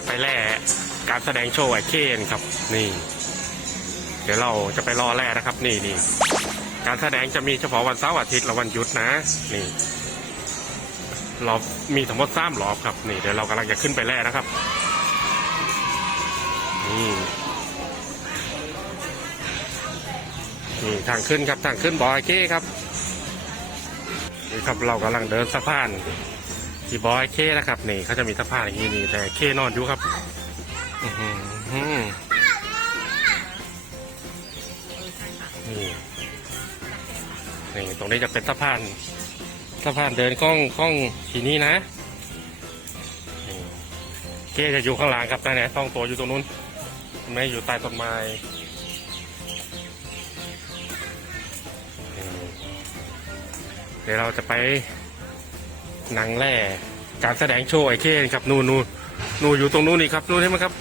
จะไปแล่การแสดงโชว์ไอเคนครับ นี่ เดี๋ยวเราจะไปรอแล่นะครับ นี่นี่การแสดงจะมีเฉพาะวันเสาร์อาทิตย์และวันหยุดนะ นี่รอบมีทั้งหมดสามรอบครับ นี่เดี๋ยวเรากำลังจะขึ้นไปแล่นะครับ นี่นี่ทางขึ้นครับทางขึ้นบอยเก้ครับนี่ครับเรากำลังเดินสะพาน ที่บอยเก้นะครับนี่เขาจะมีสะพานอย่างนี้นี่แต่เก้นอนอยู่ครับนี่นี่ตรงนี้จะเป็นสะพานสะพานเดินกล้องกล้องทีนี้นะเก้จะอยู่ข้างหลังครับนั่นแหละต้องตัวอยู่ตรงนู้นไม่อยู่ใต้ต้นไม้เดี๋ยวเราจะไป หนังแร่การแสดงโชว์ไอเคนครับนู่นนู่นนู่นอยู่ตรงนู้นนี่ครับนู่นเห็นไหมครับ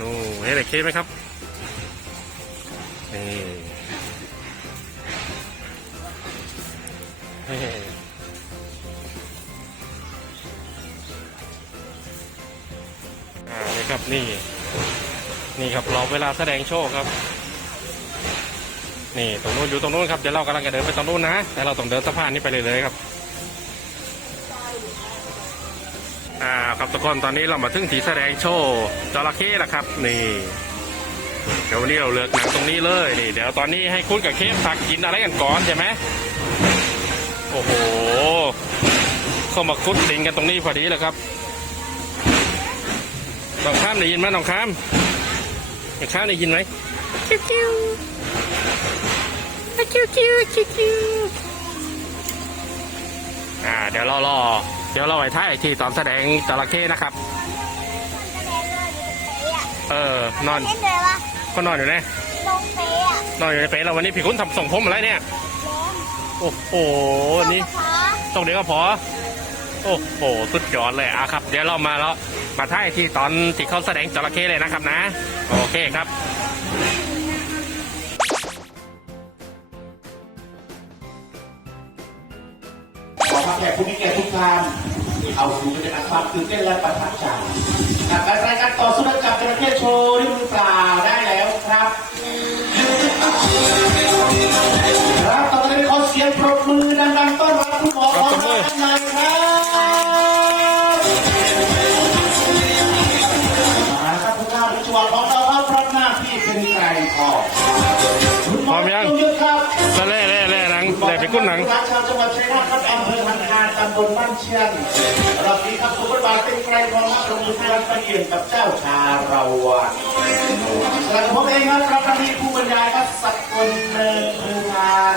นู่นเห็นไอเคนไหมครับนี่อ่านี่ครับนี่ นี่ครับรอเวลาแสดงโชว์ครับนี่ตรงนู้นอยู่ตรงนู้นครับเดี๋ยวเรากำลังจะเดินไปตรงนู้นนะแต่เราต้องเดินสะพานนี้ไปเลยเลยครับ ครับทุกคนตอนนี้เรามาถึงที่แสดงโชว์จระเข้แล้วครับ นี่เดี๋ยววันนี้เราเลือกหนังตรงนี้เลยนี่เดี๋ยวตอนนี้ให้คุณกับเคฟพักกินอะไรกันก่อนใช่ไหมโอ้โห เข้ามาคุดติงกันตรงนี้พอดีเลยครับน้องข้ามได้ยินไหมน้องข้ามน้องข้ามได้ยินไหมคิวคิวคิวคิวคิวคิวอ่าเดี๋ยวรอรอ เดี๋ยวเราไปท่ายที่ตอนแสดงจระเข้นะครับ เออนอน เล่นเลยวะก็นอนอยู่นะลงเป๊ะอะนอนอยู่ในเป๊ะแล้ววันนี้พี่คุณทำส่งผมอะไรเนี่ยโอ้โหนี่ฟ้าส่งเดียวก็พอ โอ้โหสุดยอดเลยอะครับ เดี๋ยวเรามาแล้วมาท่ายที่ตอนที่เขาแสดงจระเข้เลยนะครับนะ โอเคครับ แขกผู้มีเกียรติทุกท่านเอาสู่บรรยากาศความตื่นเต้นและประทับใจกับการรายการต่อสู้กับจระเข้โชว์ด้วยมือเปล่าได้แล้วครับครับต่อไปนี้ขอเสียงปรบมือดังๆต้อนรับคุณหมอของเราท่านหน่อยครับมาครับผู้ข้าวิจวัของเราครับพระหน้าที่เป็นไกรทองคุณหมอพร้อมยังต้องยุทธครับก็เล่เล่เล่หนังเล่ไปกุ้นหนังร้านชาวจังหวัดชัยนาทครับอำเภอพันคาตำบลบ้านเชียงรอบนี้ครับสุภาพบาทเป็นไกรทองมาลงมือการประเกียนกับเจ้าชาเราวะสำหรับผมเองครับรับหน้าที่ผู้บรรยายครับสักคนเนินพือทาน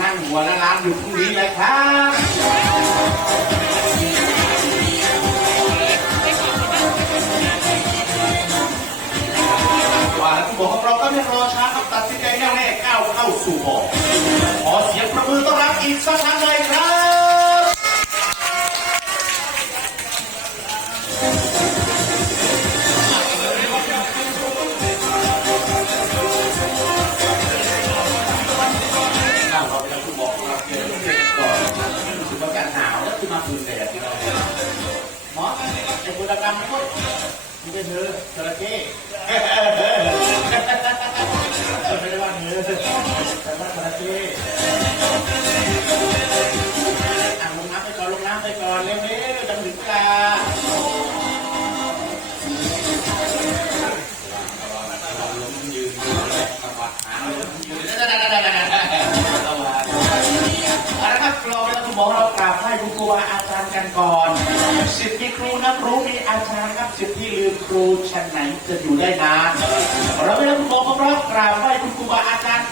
นั่งหัวละล้านอยู่พรุ่งนี้เลยครับว่าแล้วผู้บอกของเราก็ไม่รอช้าครับตัดสินใจแน่วแน่ก้าวเข้าสู่บ่อขอเสียงประมือต้อนรับอีกสักครั้งเลย เนเธอจระเข้ไม่ได้ว่าเธอแต่ว่าจระเข้อะลงน้ำไปก่อนลงน้ำไปก่อนเร็วๆจะถึงเวลาเอาละครับเราไปแล้วคุณหมอเรากราบให้คุณครูบาอาจารย์กันก่อนสิทธิ ครูนักรู้มีอาจารย์ครับสิทธิ์ที่ลืมครูชั้นไหนจะอยู่ได้นานเราไปแล้วคุณหมอของเรากราบให้คุณครูบาอาจารย์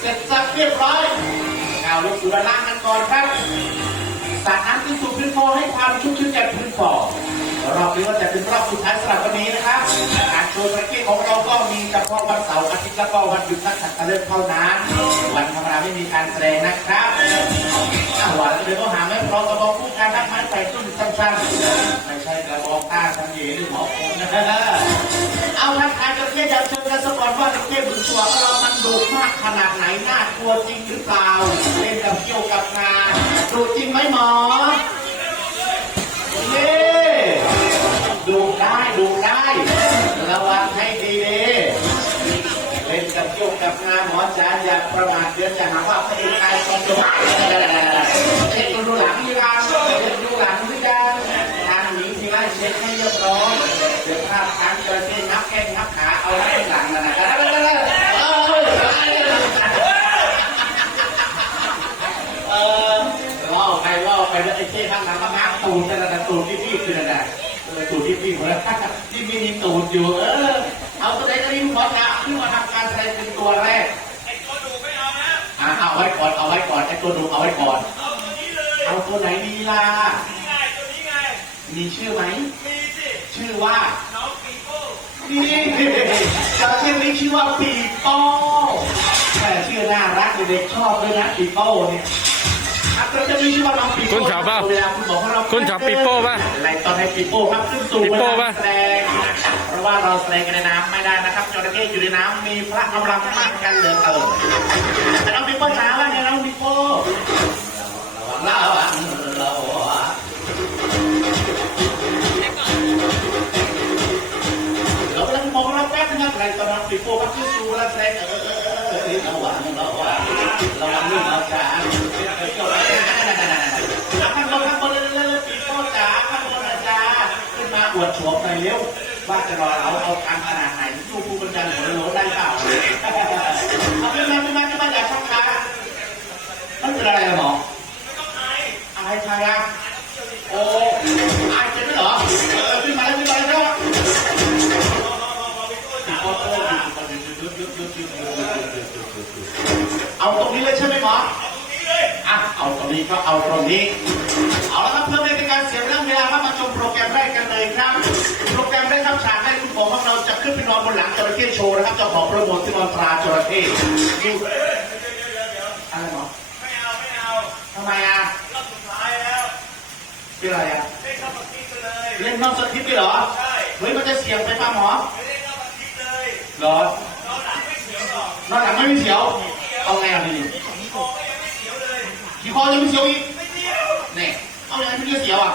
เสร็จสับเรียบร้อยก้าวลงสู่ด้านล่างกันก่อนครับสาดน้ำขึ้นสู่พื้นฟอให้ความชุ่มชื้นจากพื้นฟอ รอบนี้ก็จะเป็นรอบสุดท้ายสำหรับวันนี้นะครับการโชว์ตะกี้ของเราก็มีเฉพาะวันเสาร์อาทิตย์แล้วก็วันหยุดนักขัตฤกษ์เท่านั้น วันธรรมดาไม่มีการแสดงนะครับอ้าววันเดี๋ยวก็หาไม่พร้อมกระบอกคู่การทักไม้ใส่ตุ้นสั้นๆไม่ใช่กระบอกต้าทำเหยหรือหมอคงนะเอาทักทายกับเพื่อนอยากเชิญกันสักก่อนว่าตะเกียบบึงตัวของเรามันโดดุมากขนาดไหนน่ากลัวจริงหรือเปล่าเล่นกับเกี่ยวกับงานดุจริงไหมหมอเย่ดูได้ดูได้ ระวังให้ดีเล่นกับเกี่ยวกับงานหมอจ๋าอย่าประมาทเดี๋ยวจะหาว่าพระเอกตายตอนจบเช็คดูหลังหรือยังเช็คดูหลังหรือยังทางหนีทีไรเช็คให้เรียบร้อยเดี๋ยวภาพทางจะเข้นับแข้งนับขาเอาไว้หลังนะนะเออล่อไปล่อไปแล้วไอ้เจ้ข้างหลังก็มักตูดแต่ละตูดที่พี่คืออะไรเออ ตูดที่พี่หมดแล้วที่ไม่มีตูดอยู่เออเอาตัวไหนก็รีบขอจะขึ้นมาทำการแสดงเป็นตัวแรกอะเอาไว้ก่อนเอาไว้ก่อนไอ้ตัวดูเอาไว้ก่อนเอาตัวไหนดีล่ะมีชื่อไหมชื่อว่านี่จระเข้นี้ชื่อว่าปีโป้แต่ชื่อน่ารักเด็กๆชอบด้วยนะปีโป้เนี่ย อะจระเข้นี้ชื่อว่าน้องปีโป้คุณชอบป่ะเวลาคุณบอกว่าเราคุณชอบปีโป้ป่ะอะไรตอนให้ปีโป้ครับขึ้นสู่ปีโป้ป่ะแสดงเพราะว่าเราแสดงกันในน้ำไม่ได้นะครับจระเข้อยู่ในน้ำมีพละกำลังมากกันเหลือเกินแต่น้องปิโป้ช้าว่าไงน้องปิโป้ระวังระวังเรากำลังมองเราแป๊บนึงนะใครตอนน้องปิโป้ก็ขึ้นสู่แล้วแสดงเออเออเออเออระวังระวังระวังนี่เอาจ้าข้างบนข้างบนเร็วๆปิโป้จ๋าข้างบนนะจ้าขึ้นมาอ วดโฉมหน่อยเร็วว่าจะรอเราเอาการขนาดไหนดูภูมิปัญญาหัวโลได้เปล่าเอาขึ้นมาขึ้นมาขึ้นมาอย่าชักช้ามันเป็นอะไรอหมออายใครอะโอ้อายเจ็บไหมเหรอเออขึ้นมาแล้วขึ้นมาแล้วเอาตรงนี้เลยใช่ไหมหมออะเอาตรงนี้ก็เอาตรงนี้ ปรแกรมแรกครับฉากแรกคุณหมอของเราจะขึ้นไปนอนบนหลังจระเข้โชว์นะครับเจ้าของโปรโมทที่นอนตราจระเข้ดูอะไรหมอไม่เอาไม่เอาทำไมอะรอบสุดท้ายแล้วเป็นอะไรอะเล่นเข้ามาคิดไปเลยเล่นนอกสคริปต์ด้วยเหรอใช่เฮ้ยมันจะเสี่ยงไปป่ะหมอไม่เล่นเข้ามาคิดเลยเหรอตอนหลังไม่เสียวหรอกนอกจากไม่มีเสียวเอาไงอะพี่คอก็ยังไม่เสียวเลยขี่คอยังไม่เสียวอีกไม่เสียวเนี่ย เอายังไงไม่เสียวอะ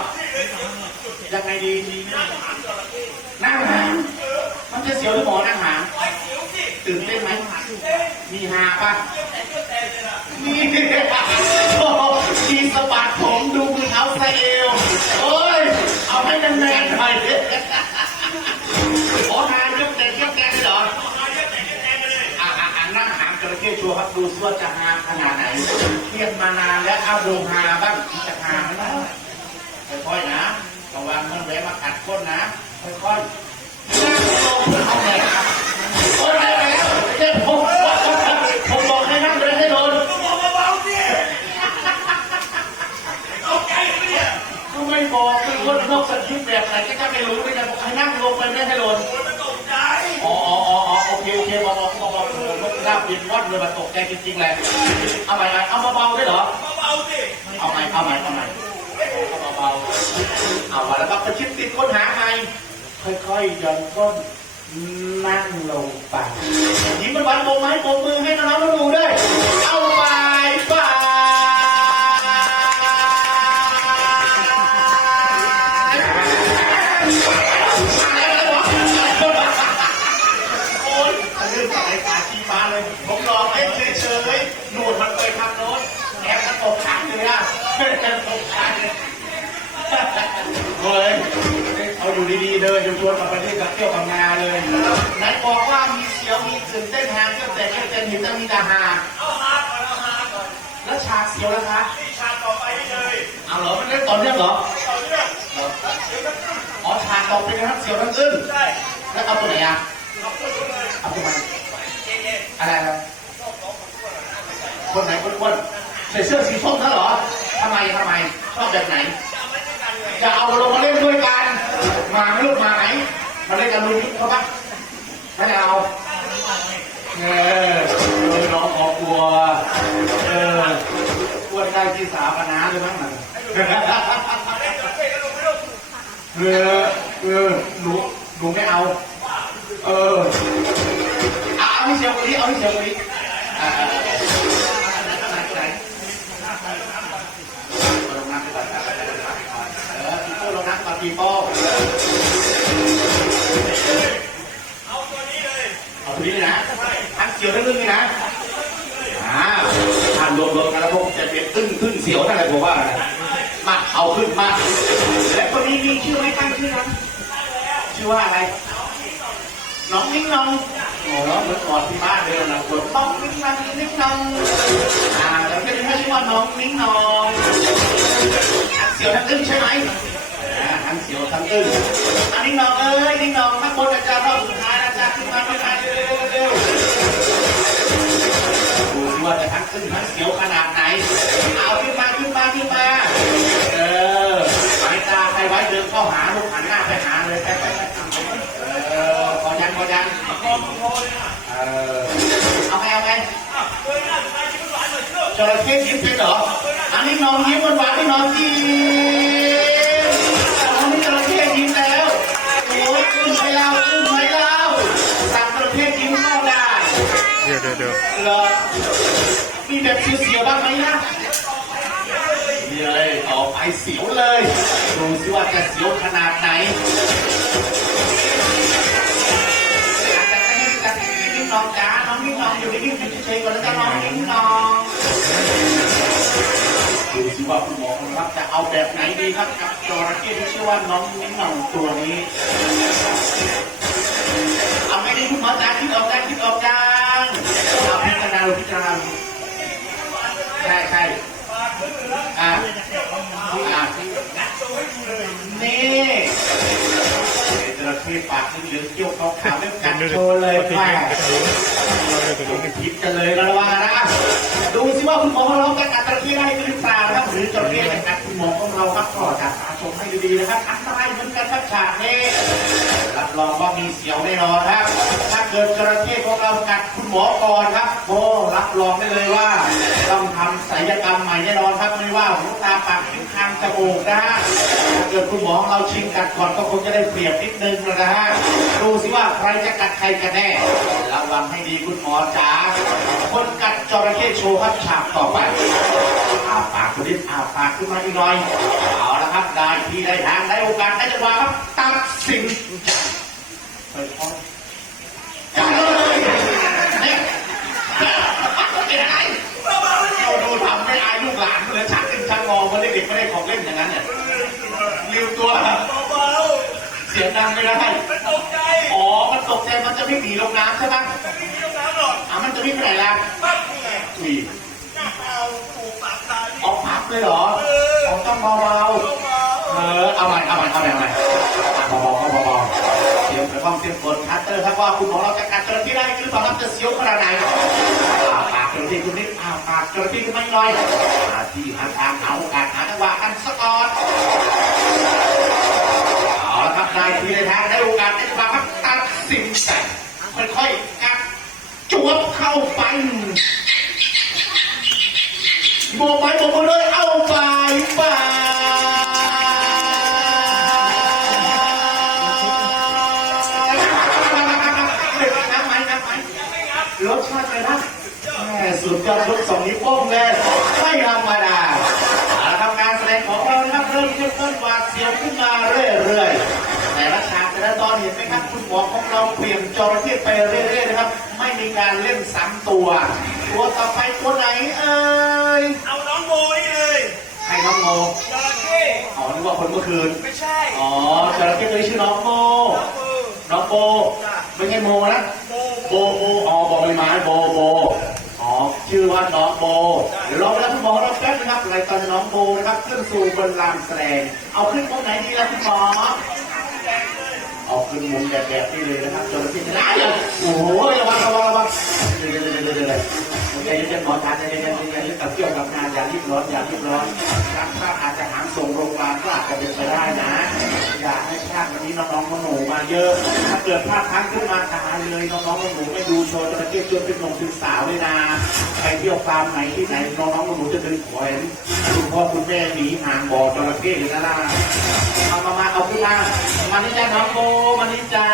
ยังไงดีดีนั่งหางมันจะเสียวหรือหมอนั่งหางตื่นเต้นไหมมีฮาป่ะแต่ก็แต่เลยล่ะนี่โอ้โหทีสะบัดผมดูมือเท้าไซเอวโอ้ย เอาให้แมนๆหน่อยโอ้ฮา จระเข้ชัวร์ครับดูซิว่าจะฮาขนาดไหนเครียดมานานแล้วเอาดูฮาบ้างจะฮาไหมนะค่อยๆนะระวังมันแหวะมากัดก้นนะค่อยๆนั่งลงเอาเลยครับโอ้ยไปแล้วเจ็บผมผมบอกให้นั่งเลยให้โดนก็บอกเบาๆสิตกใจเนี่ยก็ไม่บอกเป็นคนนอกสคริปต์แบบไหนก็จะไม่รู้ไม่ได้บอกให้นั่งลงไปไม่ให้โดนคนมันตกใจอ๋ออ๋ออ๋ออ๋อโอเคโอเคบอกบอกบอกบอก เออรถลาบบินว่อนเลยมาตกใจจริงๆเลยเอาใหม่เอาเบาๆด้เหรอ เบาๆสิเอาใหม่เอาใหม่เอาใหม่เอาเบาๆเอามาแล้วก็ประชิดติดค้นหาใครค่อยๆย่อนก้นนั่งลงไปยิ้มมันวันโบกไม้โบกมือให้น้องๆดูด้วย เอาไปไป เฮ้ยเอาอยู่ดีๆเลยอยู่ชวนกับไปเล่นกับเที่ยวกับงานเลยไหนบอกว่ามีเสียวมีตื่นเต้นหาเที่ยวแต่เที่ยวเต้นเห็นแต่มีแต่หาเอาฮาก่อนเอาฮาก่อนแล้วฉากเสียวแล้วคะนี่ฉากต่อไปนี่เลยเอาเหรอมันเล่นต่อเนื่องเหรอต่อเนื่องเหรอเสียวทั้งขึ้นอ๋อฉากต่อไปนะครับเสียวทั้งขึ้นใช่แล้วเอาตัวไหนอะเอาขึ้นเลยเอาตัวไหนเย็นอะไรอะไรคนไหนคนอ้วนใส่เสื้อสีส้มนั่นเหรอทำไมทำไมชอบแบบไหน จะเอาลงมาเล่นด้วยกัน มาไหมลูกมาไหมมาเล่นกันลุงนิดเขาปะไม่เอาเออเออน้องขอกลัว เออกลัวได้ที่สาปนาเลยมั้งน่ะเล่นกับเลือนกันลงไม่ลงเออเออหนูหนูไม่เอา เออเอาเอาให้เชียวกว่านี้เอาให้เชียวกว่านี้ ป้ลงน้ำก่อนปีโป้เอาตัวนี้เลย เอาตัวนี้เลยนะทั้งเสียวทั้งอึ้งเลยนะอ่าท่านรวมรวมกันแล้วพวกจะเป็นอึ้งอึ้งเสียวนั่นแหละผมว่านะมาเอาขึ้นมาและตัวนี้มีชื่อไหมตั้งชื่อนะชื่อว่าอะไร น้องนิ้งนองโอ้เหมือนก่อนที่บ้านเลยนะคนน้องนิ้งนองนิ้งนองอ่าแล้วก็จะไม่ชื่อว่าน้องนิ้งนองเสียวทั้งอึ้งใช่ไหม ทั้งเสียวทั้งอึ้งอันนิ้งนองเอ้ยนิ้งนองข้างบนอาจารย์รอบสุดท้ายอาจารย์ขึ้นมาขึ้นมาเร็วเร็วเร็วดูสิว่าจะทั้งอึ้งทั้งเสียวขนาดไหนเอาขึ้นมาขึ้นมาขึ้นมาเออสายตาใครไว้เดินเข้าหาลูกหันหน้าไปหาเลยไปไปไปเออพอยังพอยังกองโทเลยนะเออเอาไงเอาไงอะเออจระเข้ยิ้มเป็นเหรออันนี้น้องยิ้มหวานๆที่น้องยิ้ม สั่งจระเข้ยิ้มเข้าได้เดี๋ยวเดี๋ยวเดี๋ยวเหรอมีแบบเสียวๆบ้างไหมนะมีเลยต่อไปเสียวเลย ดูสิว่าจะเสียวขนาดไหนอาจจะไม่ได้จัดนิ่งๆน้องจ๋าน้องนิ่งน้องอยู่ในิ่งๆเฉยๆก่อนแล้วกันน้องนิ่งน้องดูสิว่าคุณหมอครับจะเอาแบบไหนดีครับกับจระเข้ที่ชื่อว่าน้องนิ้งหน่องตัวนี้ เอาไม่ดีคุณหมอจ๋าคิดออกยังคิดออกยังเอาพิจารณาดูพิจารณาดูใช่ใช่อ่าอ่านี่จระเข้ปากเหลืองๆเกี่ยวขาวๆเรื่องกัดโชว์เลยแม่คิดกันเลยนะว่านะดูสิว่าคุณหมอของเราจะกัดจระเข้ได้หรือเปล่านะครับหรือจระเข้จะกัดคุณหมอของเราครับก็จับ ตาชมให้ดีๆนะครับ อันตรายเหมือนกันครับฉากนี้รับรองว่ามีเสียวแน่นอนครับ ถ้าเกิดจระเข้ของเรากัดคุณหมอก่อนครับโอ้รับรองได้เลยว่า ต้องทำศัลยกรรมใหม่แน่นอนครับไม่ว่าหูตาปากคิ้วคางจมูกนะฮะถ้าเกิดคุณหมอเราชิงกัดก่อนก็คงจะได้เปรียบนิดนึงนะฮะดูสิว่าใครจะกัดใครกันแน่ระวังให้ดีคุณหมอจ๋าคนกัดจระเข้โชว์ครับฉากต่อไปอาปากคุณดิอาปากขึ้นมาอีกหน่อยเอาละ ครับได้ที่ได้ทางได้โอกาสได้จังหวะครับตัดสินใจค่อยๆจัดเลยเนี่ยเป็นอะไรเราดูทำไม่อายลูกหลานเลยชักขึ้นชักงอมาเด็กๆไม่ได้ของเล่นอย่างนั้นเนี่ยลืมตัวเบาเสียงดังไม่ได้ๆไม่ตกใจอ๋อมันตกใจมันจะไม่หนีลงน้ำใช่ไหมไม่มีน้ำหรอกอะมันจะวิ่งไปไหนล่ะปั๊บไงอุ้ยเอาถูกปากตาออกพักเลยเหรอออก ต้องเบาเบาๆเออเอาใหม่เอาใหม่เอาใหม่เอาใหม่อะเบาๆก็เบาๆเสียงกระต้องเสียงกดคัตเตอร์ครับว่าคุณหมอเราจะกัดจระเข้ได้หรือเปล่าครับจะเสียวขนาดไหนอ่าปากจระเข้คุณนิดอ่าปากจระเข้คุณไม่น้อยหาที่หาทางหาโอกาสหาจังหวะกันสักก่อนเอาละครับได้ทีได้ทางได้โอกาสได้จังหวะครับตัดสินใจค่อยๆกัดจวบเข้าไป โบกไปโบกมาเลยเอาไปไปน้ำไหมน้ำไหมรสชาติเลยนะแม่สุดยอดยกสองนิ้วโป้งเลยไม่ธรรมดาเอาละครับการแสดงของเรานะครับเริ่มเข้มข้นหวาดเสียวขึ้นมาเรื่อยๆ แต่ละฉากแต่ละตอนเห็นไหมครับคุณหมอของเราเปลี่ยนจระเข้ไปเรื่อยๆนะครับ ไม่มีการเล่นซ้ำตัว ตัวต่อไปตัวไหนเอ่ยเอาน้องโบนี่เลยให้น้องโมจระเข้อ๋อนึกว่าคนเมื่อคืน ไม่ใช่อ๋อจระเข้ตัวนี้ชื่อน้องโมเออน้องโบไม่ใช่โมนะโบโบโบอ๋อบอกใบไม้โบโบอ๋อชื่อว่าน้องโบเดี๋ยวรอเวลาคุณหมอเราแป๊บนะครับรายการน้องโบนะครับขึ้นสู่บนลานแสดง เอาขึ้นตรงไหนดีล่ะคุณหมอเอาขึ้นมุมแบบแบบนี้เลยนะครับจนที่ไหนอะโอ้โหระวังระวังระวังเดี๋ยวเดี๋ยวเดี๋ยวเดี๋ยวเดี๋ยว ใจเย็นๆหมอทานใจเย็นๆใจเย็นๆกับเกี่ยวกับงานอย่ารีบร้อนอย่ารีบร้อนรักชาอาจจะหามส่งโรงพยาบาลก็อาจจะเป็นไปได้นะ อย่าให้ชาติวันนี้น้องๆหนูมาเยอะ ถ้าเกิดพลาดพลั้งขึ้นมาตายเลยน้องๆหนูไม่ดูโชว์จะเข้จนเป็นหนุ่มเป็นสาวเลยนะไปเที่ยวฟาร์มไหนที่ไหนน้องๆหนูจะเป็นขวนคุณพ่อคุณแม่หนีห่างบ่อจระเข้เลยนะล่ะเอามามาเอาขึ้นมามานี่จ้าน้องโบมานี่จ้า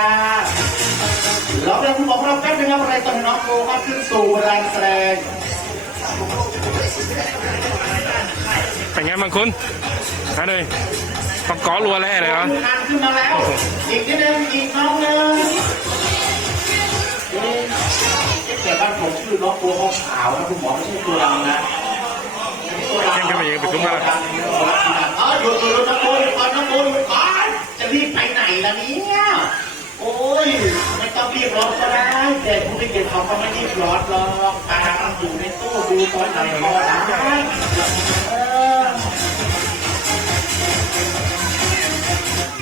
เราเรียนคุณหมอของเราแป๊บนึงครับอะไรตอนน้องโกครับขึ้นสู่แรงแสดงเป็นไงบางคุณอันนี้ปังกอรัวแร่เลยเหรองานขึ้นมาแล้ว อีกนิดนึงอีกน้องนึงแต่บ้านผมชื่อน้องตัวขาวนะคุณหมอไม่ใช่ตัวดำนะยังขึ้นมายังไปคุ้มกันเลยเออหยุดหยุดน้องโบหยุดก่อนน้องโบหยุดก่อนจะรีบไปไหนล่ะเนี่ย โอ้ยไม่ต้องรีบร้อนก็ได้ แต่ผู้ที่เก็บของก็ไม่รีบร้อนหรอกตาอยู่ในตู้ดูตอนไหนก็ได้เออ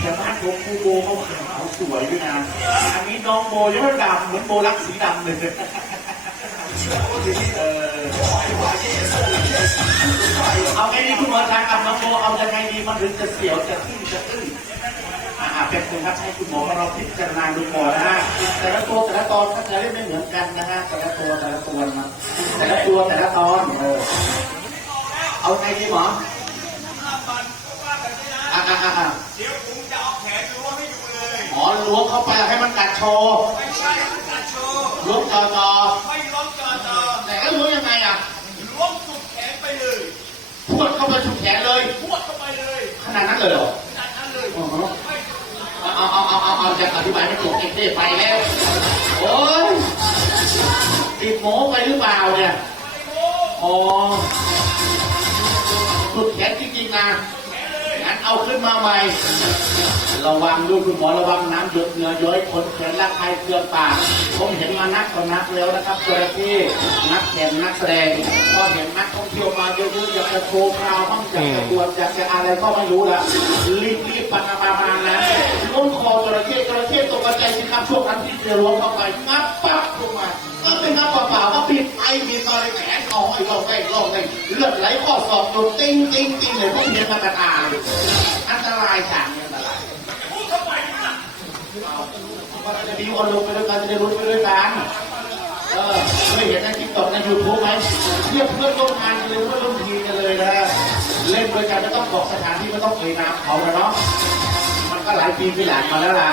แต่บ้านผมครูโบเขาขาวสวยด้วยนะ อันนี้น้องโบยังไม่ดำเหมือนโบรักสีดำเลยเออเอาไงดีคุณหมอทางกับน้องโบเอายังไงดีมันถึงจะเสียวจะขึ้นจะขึ้น อ่าเป็นคุณครับให้คุณหมอเราพิจารณาดูก่อนนะฮะแต่ละตัวแต่ละตอนก็จะเล่นไม่เหมือนกันนะฮะแต่ละตัวแต่ละตัวนะแต่ละตัวแต่ละตอนเออเอาไงดีหมออ่าอ่าอ่าเดี๋ยวผมจะเอาแขนล้วงให้ดูเลยหมอล้วงเข้าไปให้มันกัดโชว์ไม่ใช่มันกัดโชว์ล้วงจอจอไม่ล้วงจอจอแต่ก็ล้วงยังไงอะล้วงสุดแขนไปเลยพวดเข้าไปฉุกแขนเลยพวดเข้าไปเลย ขนาดนั้นเลยเหรอ ขนาดนั้นเลย อ๋อ ไม่ เอาเอาเอาเอาเอาจะอธิบายไม่ถูกเอ็กเต้ไปแล้วโอ้ยติดโม้ไปหรือเปล่าเนี่ยอ๋อสุดแขนจริงๆนะงั้นเอาขึ้นมาใหม่ ระวังด้วยคุณหมอระวังน้ำหยดเหงื่อย้อยคนแขนรักใครเกลือปากผมเห็นมานักต่อนักแล้วนะครับจระเข้นักแข่งนักแสดงก็เห็นนักท่องเที่ยวมาเยอะๆอยากจะโชว์คราวบ้างอยากจะบวชอยากจะอะไรก็ไม่รู้ละรีบๆปานาปามานะ ล้นคอจระเข้จระเข้ตกใจสิครับช่วงนั้นที่จะล้วงเข้าไปงับปั๊บลงมาก็เป็นงับเปล่าๆก็ปิดไอมีตอนแขนเอาให้เราได้เราได้เลือดไหลข้อศอกจนติ้งติ้งติ้งเลยพวกเนี้ยมากระตายอันตรายฉากเนี้อันตรายพูดทำไมนะมันจะดีวันลงไปด้วยกันจะได้รู้ไปด้วยกันเออไม่เห็นในทิกตอกในยูทูบไหมเรียกเพื่อนร่วมงานกันเลยเพื่อนร่วมทีมกันเลยนะเล่นด้วยกันไม่ต้องบอกสถานที่ไม่ต้องเอ่ยนามเขานะเนาะ ก็หลายปีไปหลังมาแล้วล่ะ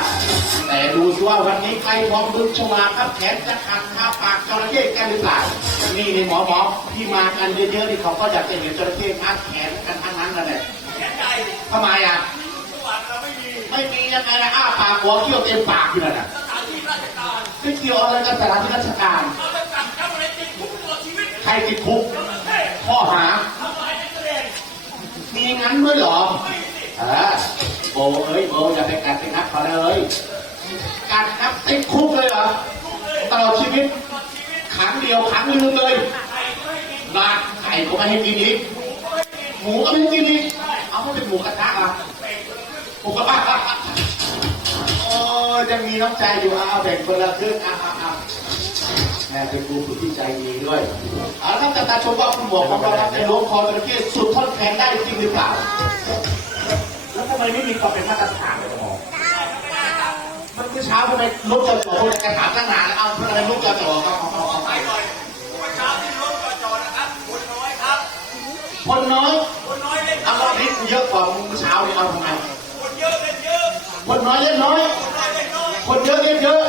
แต่ดูสิว่าวันนี้ใครพร้อมดึงชวาครับแขนจะขัดคาปากจระเข้กันหรือเปล่านี่นี่หมอหมอที่มากันเยอะๆนี่เขาก็อยากจะเห็นจระเข้มัดแขนกันทั้งนั้นนั่นแหละแขนใหญ่ทำไมอะสวรรค์เราไม่มีไม่มียังไงนะอ้าปากหัวเขี้ยวเต็มปากอยู่นั่นน่ะสถานที่ราชการไม่เกี่ยวอะไรกับสถานที่ราชการเราจะจับเจ้าอะไรติดคุกตลอดชีวิตใครติดคุกเฮ้ยข้อหาทำลายนักแสดงมีงั้นด้วยเหรอไม่สิเออ โบเอ้ยโบอย่าไปกัดไปนับเขาเลยกัดนับติดคุกเลยเหรอตลอดชีวิตขังเดียวขังลืมเลยนาไก่ก็ไม่ให้กินอีกหมูก็ไม่ให้กินอีกเอาไม่เป็นหมูกระทะอะหมูกระทะโอ้ยยังมีน้ำใจอยู่อะเอาแบ่งคนละครึ่งอะอะอะแม่เป็นครูผู้ที่ใจดีด้วยเอาละครับแต่ตาชมว่าคุณหมอของเราครับในล้วงคอจระเข้สุดท่อนแขนได้จริงหรือเปล่าแล้วทำไมไม่มีความเป็นมาตรฐานเลยหมอมันเมื่อเช้าทำไมรถจอดจอดกระถามตั้งนานแล้วเอาทำไมรถจอดจอดก็เอาเอาเอาไปหน่อยเมื่อเช้าที่ล้วงจอจอนะครับคนน้อยครับ คนน้อยคนน้อยเล่นเอารอบนี้กูเยอะกว่ามื่อเช้าเนี่ยเอาทำไมคนเยอะเล่นเยอะคนน้อยเล่นน้อย คนน้อยเล่นน้อยคนเยอะเล่นเยอะ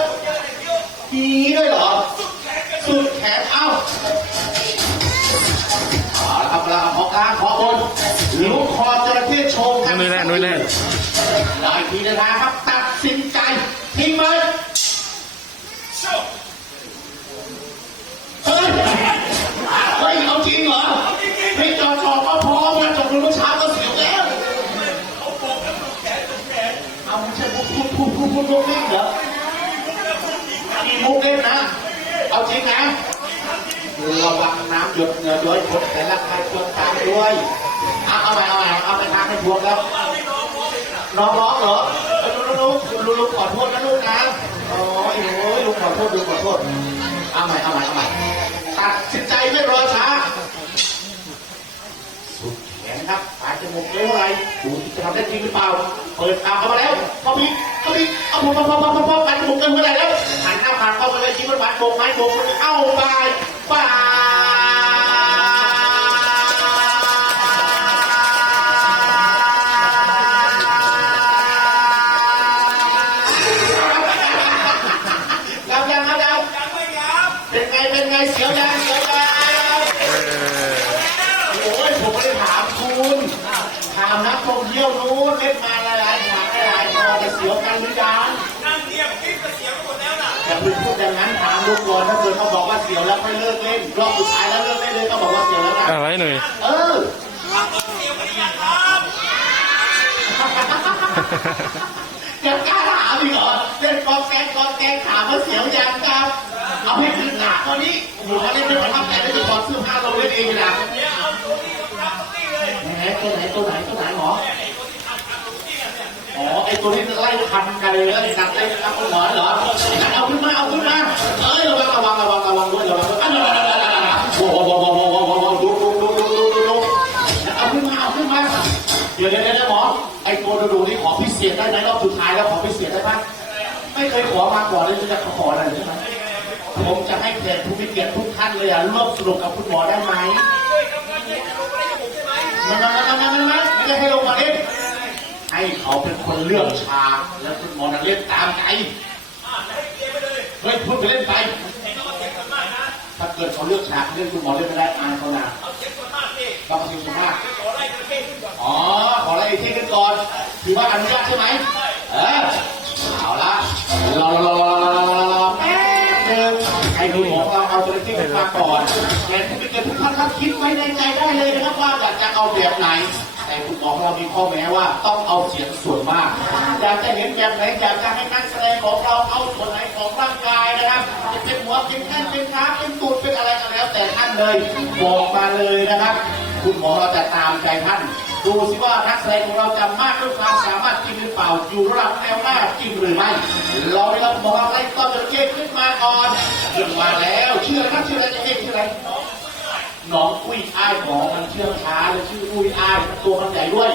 เล่นเยอะมีด้วยเหรอ สุดแขนกันสุดแขนเอ้า กลางขอบนลุกคอจระเข้โชว์กันุ่ยแน่นุ่ยแน่ได้ทีนะครับ ตัดสินใจทิ้งไหมโชว์เฮ้ยเฮ้ยเอาจริงเหรอไม่จอจอก็พอมาจบเมื่อเช้าก็เสียวแล้วเขาบอกแล้วสุดแขนสุดแขนเอาไม่ใช่พูดพูดพูดพูดพูดพูดเล่นเหรอมีมุกเล่นนะ เอาจริงนะ ระวังน้ำหยดเหงื่อย้อยคนแต่ละใครควรตามด้วยเอาเอาไปเอาไปเอาไปทางให้ทวงแล้วน้องร้องเหรอลูกลูกลูกลูกขอโทษนะลูกนะโอ้ยโอ้ยลูกขอโทษลูกขอโทษเอาใหม่เอาใหม่เอาใหม่ตัดสินใจไม่รอช้าสุดแขนครับปลายจมูกเลี้ยวอะไรปู่จะทำได้จริงหรือเปล่า เปิดปาเข้ามาแล้วพอมีพอมีเอาพอพอพอพอพอพอปลายจมูกกันเมื่อไหร่แล้วหันหน้าผ่านเข้ามาเลยยิ้มหวานๆโบกไม้โบกเอ้าไป ป่าครับยังครับยังเป็นไงเป็นไงเสียวยังเสียว อย่าเพิ่งพูดอย่างนั้นถามลูกก่อนถ้าเกิดเขาบอกว่าเสียวแล้วไม่เลิกเล่นรอบสุดท้ายแล้วเลิกเล่นเลยก็บอกว่าเสียวแล้วนะอะไรหน่อยเออเสียวไม่ยังครับยังกล้าถามอีกเหรอเล่นกองแกงกองแกงถามว่าเสียวยังครับเอาให้คืนหนาตอนนี้โอ้โหเขาเล่นไม่ประทับใจไม่ถึงตอนเสื้อผ้าเราเล่นเองเลยนะเดี๋ยเอาตัวนี้มาทำตรงนี้เลยไหนตัวไหนตัวไหนตัวไหนหมอ อ๋อไอตัวนี้ไล่คันกันเลยแล้วไอ้ดักไล่คันคนหนอนเหรอเอาขึ้นมาเอาขึ้นมาเอ้ยระวังระวังระวังระวังด้วยระวังด้วยอันนั้นโอ้โหโอ้โหโอ้โหโอ้โหดูดูดูดูดูดูดูเอาขึ้นมาเอาขึ้นมาเดี๋ยวเดี๋ยวเดี๋ยวหมอไอตัวดูดูนี่ขอพิเศษได้ไหมรอบสุดท้ายแล้วขอพิเศษได้ไหมไม่เคยขอมาก่อนเลยจะขออะไรใช่ไหมผมจะให้แขกผู้มีเกียรติทุกท่านเลยอะร่วมสนุกกับคุณหมอได้ไหมช่ได้กับผมใช่ไม่ไม่ไม่ไม่ไม่ไม่ไม่ได้ให้ลงมาเล่น ให้เขาเป็นคนเลือกฉากแล้วคุณหมอนักเล่นตามใจเฮ้ยพูดไปเล่นไปถ้าเกิดเขาเลือกฉากเล่นคุณหมอเล่นไม่ได้อายเขานะเอาเสียงคนมากนี่บางทีสุภาพขอไล่กระเทยขึ้นก่อนอ๋อขอไล่เที่กันก่อนถือว่าอนุญาตใช่ไหมเออเอาละรอรอรอรอรอแป๊บนึงให้คุณหมอเราเอาตัวเลขขึ้นมาก่อนแต่ผู้มีเกียรติทุกท่านครับคิดไว้ในใจได้เลยนะครับว่าอยากจะเอาแบบไหน แต่คุณหมอของเรามีข้อแม้ว่าต้องเอาเสียงส่วนมาก อยากจะเห็นแบบไหนอยากจะให้นักแสดงของเราเอาส่วนไหนของร่างกายนะครับจะเป็นหัวเป็นแข้งเป็นขาเป็นตูดเป็นอะไรก็แล้ว แต่ท่านเลยบอกมาเลยนะครับ คุณหมอเราจะตามใจท่านดูสิว่านักแสดงของเราจะมากด้วยความสามารถจริงหรือเปล่าอยู่ระดับแนวหน้าจริงหรือไม่เราได้รับหมอเราไล่ต้นจระเข้ขึ้นมาก่อนขึ้นมาแล้วชื่ออะไรครับชื่ออะไรจระเข้ชื่ออะไร น้องอุ้ยอ้ายของมันเชื่องช้าและชื่ออุ้ยอ้ายตัวมันใหญ่ด้วย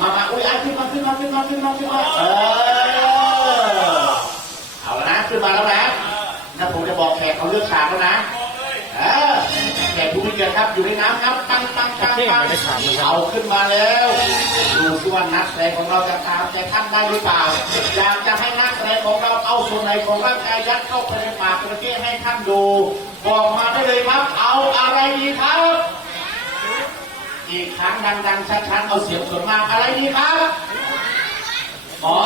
มามาอุ้ยอ้ายขึ้นมาขึ้นมาขึ้นมาขึ้นมาขึ้นมาเออเอาละนะขึ้นมาแล้วนะนะผมจะบอกแขกเขาเลือกฉากแล้วนะเออ แขกผู้มีเกียรติครับอยู่ในน้ำครับตั้งตั้งตั้งตั้งเอาขึ้นมาแล้วดูสิว่านักแสดงของเราจะตามใจท่านได้หรือเปล่าอยากจะให้นักแสดงของเราเอาส่วนไหนของร่างกายยัดเข้าไปในปากจระเข้ให้ท่านดูบอกมาได้เลยครับ เอาอะไรดีครับ อีกครั้งดังๆชัดๆเอาเสียงส่วนมากอะไรดีครับหมอ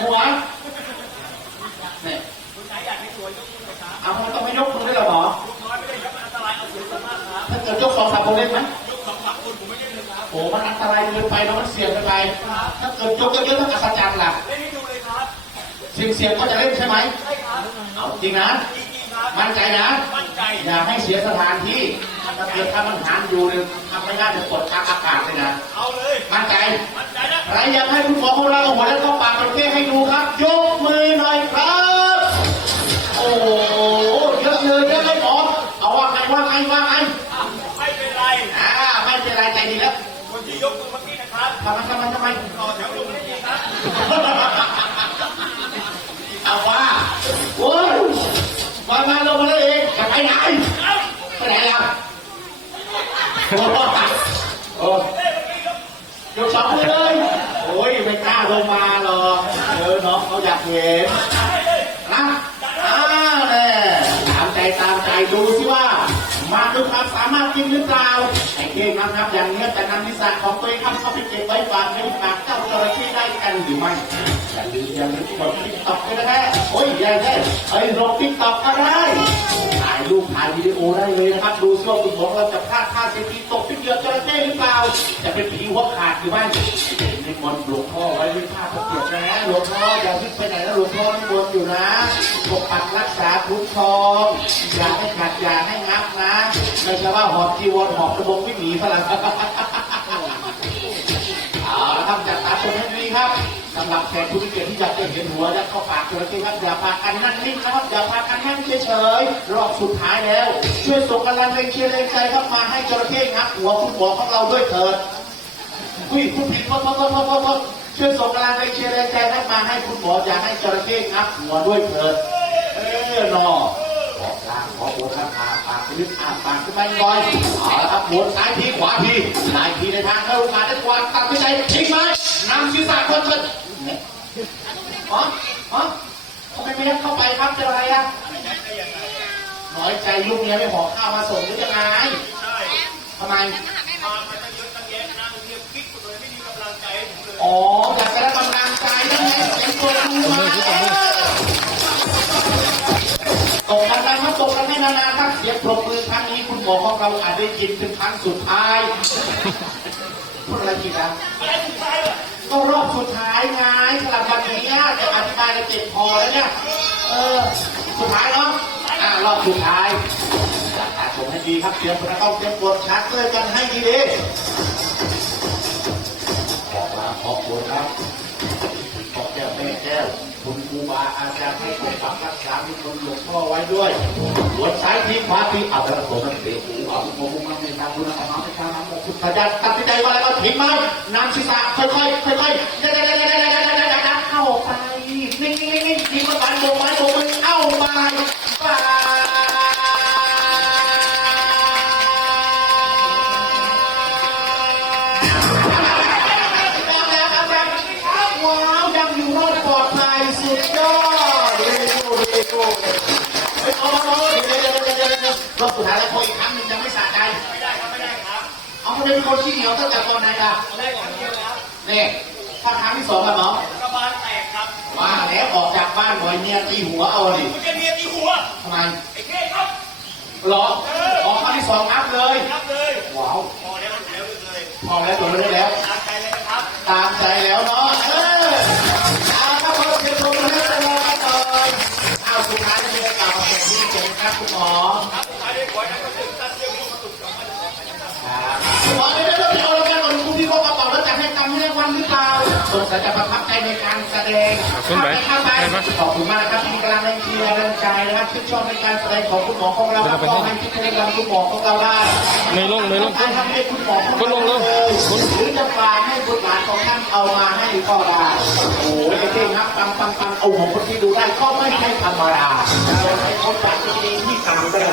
หัวเนี่ยเอามันต้องไม่ยกมือด้วยเหรอหมอ ถ้าเกิดยกสองสามคนเล่นไหมยกสองสามคนผมไม่เล่นเลยครับโอ้มันอันตรายเกินไปนะมันเสี่ยงเกินไปถ้าเกิดยกเยอะๆต้องอัศจรรย์ล่ะเล่นให้ดูเลยครับเสียงเสียงๆก็จะเล่นใช่ไหมใช่ครับเอาจริงนะจริงๆครับมั่นใจนะมั่นใจอย่าให้เสียสถานที่ถ้าเกิดทำมันหารอยู่เนี่ยทำไม่ได้จะกดทางอากาศเลยนะเอาเลยมั่นใจมั่นใจนะใครอยากให้คุณหมอของเราเอาหัวและก็ปากจระเข้ให้ดูครับ ยกมือหน่อยครับ โอ้โหเยอะเลยเยอะเลยหมอเอาว่าไงว่าไงว่าไง ไม่เป็นไร อ่าไม่เป็นไรใจดีแล้ว คนที่ยกมือเมื่อกี้นะครับทำไมทำไมทำไมต่อแถวลงได้ดีครับเอาว่าโอ้ยมามาลงมาเลยเองจะไปไหนไปไหนล่ะโอ้โอ้ยกสองมือเลย โอ้ยไม่กล้าลงมาหรอกเออน้องเขาอยากเห็นนะอ้าวแน่ตามใจตามใจดูสิว่า มาด้วยความสามารถจริงหรือเปล่า นะครับอย่างนี้จะนำนิสัยของตัวเองทำเข้าไปเก็บไว้ฝากในปากเจ้าจระเข้ได้กันหรือไม่ อย่าลืมอย่าลืมกดติ๊กต็อกด้วยนะแม่โอ้ยอย่าแค่ไอ้ลงติ๊กต็อกก็ได้ถ่ายรูปถ่ายวิดีโอได้เลยนะครับ ดูสิว่าคุณหมอเราจะพลาดท่าเซฟีตกเป็นเหยื่อจระเข้หรือเปล่า จะเป็นผีหัวขาดหรือไม่ในมนต์หลวงพ่อไว้ไม่พลาดเกียรตินะหลวงพ่ออย่าขึ้นไปไหนนะหลวงพ่อที่บนอยู่นะปกปักรักษาคุ้มครองอย่าให้ขัดอย่าให้งับนะไม่ใช่ว่าหอบจีวรหอบกระบงวิ่งหนีฝรั่งำหรับแขกผู้มีเกียรติที่อยากจะเห็นหัวยัดเข้าปากจระเข้ครับอย่าพากันนั่งนิ่งนะครับอย่าพากันนั่งเฉยๆรอบสุดท้ายแล้ว ช่วยส่งกำลังแรงเชียร์แรงใจเข้ามาให้จระเข้งับหัวคุณหมอของเราด้วยเถิดอุ้ยคุณผิดโทษโทษโทษโทษโทษโทษช่วยส่งกำลังใจเชียร์แรงใจให้มาให้คุณหมออย่าให้จระเข้งับหัวด้วยเถิดเออนอขอลางขอโอนครับอาปากลึกอาปากขึ้นไปหน่อยเอาละครับหมุนซ้ายทีขวาทีซ้ายทีในทางเข้ามาได้กว่าตัดไปใจทิ้งไม้นำศีรษะคนชน เนี่ยอ๋ออ๋อทำไมไม่ยัดเข้าไปครับเป็นอะไรอะน้อยใจลูกเมียไม่ขอข้าวมาส่งหรือยังไงใช่ทำไมมากันตั้งเยอะตั้งแยะนั่งเงียบกิ๊กหมดเลยไม่มีกำลังใจให้ผมเลยอ๋ออยากจะได้กำลังใจนั่นไงเสียงตัวดูมาตกกันนะครับตกกันไม่นานๆครับเสียงปรบมือครั้งนี้คุณหมอของเราอาจได้ยินเป็นครั้งสุดท้ายพูดอะไรกินนะ รถึงรอก็รอบสุดท้ายไงสลับวันนี้จะอธิบายจะเจ็บพอแล้วเนี่ย เออ สุดท้ายเนาะอ่ารอบสุดท้ายอะผมให้ดีครับเตรียมกระต้องเตรียมกดชักเลยกันให้ดีดีบอกลาขอบคุณครับ แก้วแก้วคุณครูบาอาจารย์ให้ปกปักรักษามีคนหลวงพ่อไว้ด้วยหัวซ้ายทีขวาทีเอาแล้วผมมันเตะหูเอาโมมุ่งมั่นในทางคุณธรรมในทางน้ำของคุณพยัญตัดสินใจว่าอะไรก็ทิ้งไม้นำศีรษะค่อยๆค่อยๆยัดยัดยัดยัดยัดยัดยัดยัดเข้าไปนิ่งๆนิ่งๆนิ่งๆนิ่งมันโบกไม้โบกมือเอาไป เฮ้ยเอาเอาเอาเดี๋ยวเดี๋ยวเดี๋ยวเดี๋ยวเดี๋ยวรอบสุดท้ายแล้วพออีกครั้งหนึ่งยังไม่สะใจ ไม่ได้ครับไม่ได้ครับเอามาเป็นคนขี้เหนียวตั้งแต่ตอนไหนครับได้ของเดียวครับนี่ถ้าครั้งที่สองกันเนาะกระบาลแตกครับว่าแล้วออกจากบ้านบ่อยเมียตีหัวเอาดิคุณจะเมียตีหัวทำไมไอ้เก้ครับหรอออกครั้งที่สองอัพเลยครับเลยว้าวพอแล้วแล้วเลยพอแล้วจบเลยแล้วตามใจเลยนะครับตามใจแล้วเนาะ คุณหมอครับคุณห สงสัยจะประทับใจในการแสดงคุณไหมเข้าไปเห็นไหมขอบคุณมากนะครับที่มีกำลังแรงเชียร์แรงใจนะครับชื่นชอบในการแสดงของคุณหมอของเราครับก็ให้ที่เพลงรำคุณหมอของเราได้ในลงในลงท่านทำให้คุณหมอคุณลงเร็วคุณหรือจะฝากให้บุตรหลานของท่านเอามาให้ก็ได้โอ้โหไอ้เท่ครับปังปังปังเอาของคนที่ดูได้ก็ไม่ใช่ธรรมดาให้เขาจัดดีที่ตามไปเลย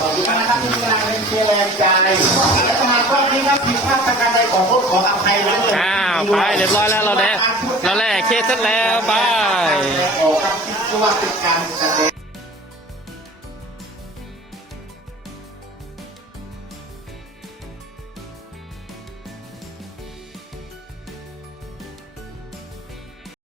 ขอบคุณมากนะครับที่มีกำลังแรงเชียร์แรงใจ และสมาคมนี้ครับผิดพลาดประการใดของขออภัยเลยอ้าวไปเรียบร้อยแล้วเราแดเราแลกเคสเสร็จแล้วบายออกครับคิดว่าเป็นการแสดง